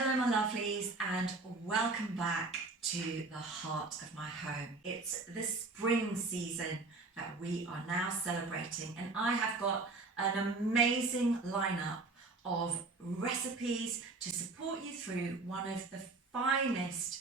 Hello my lovelies and welcome back to the heart of my home. It's the spring season that we are now celebrating, and I have got an amazing lineup of recipes to support you through one of the finest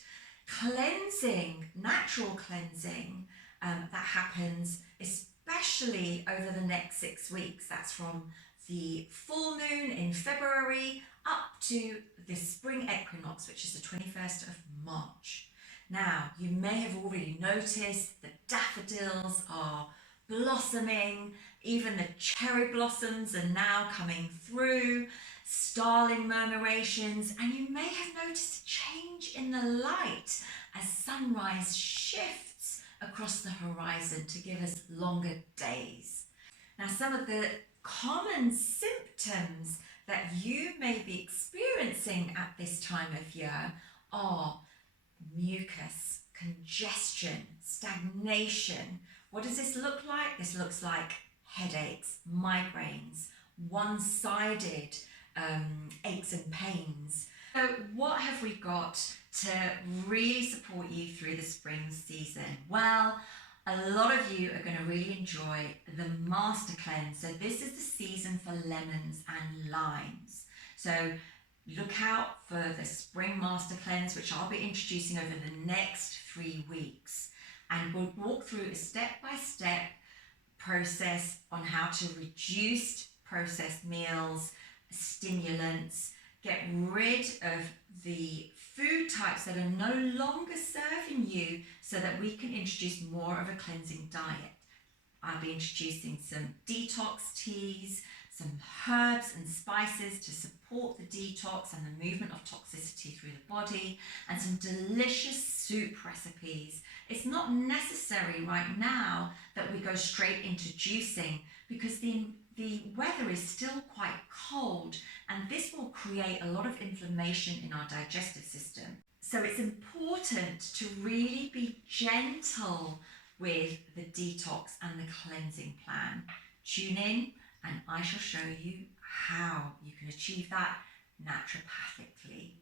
natural cleansing that happens especially over the next 6 weeks. That's from the full moon in February up to the spring equinox, which is the 21st of March. Now, you may have already noticed that daffodils are blossoming, even the cherry blossoms are now coming through, starling murmurations, and you may have noticed a change in the light as sunrise shifts across the horizon to give us longer days. Now, some of the common symptoms that you may be experiencing at this time of year are mucus, congestion, stagnation. What does this look like? This looks like headaches, migraines, one-sided aches and pains. So what have we got to really support you through the spring season? Well, a lot of you are going to really enjoy the Master Cleanse. So this is the season for lemons and limes. So look out for the Spring Master Cleanse, which I'll be introducing over the next 3 weeks. And we'll walk through a step-by-step process on how to reduce processed meals, stimulants, get rid of the food types that are no longer serving you so that we can introduce more of a cleansing diet. I'll be introducing some detox teas, some herbs and spices to support the detox and the movement of toxicity through the body, and some delicious soup recipes. It's not necessary right now that we go straight into juicing because the weather is still quite cold, and this will create a lot of inflammation in our digestive system. So it's important to really be gentle with the detox and the cleansing plan. Tune in and I shall show you how you can achieve that naturopathically.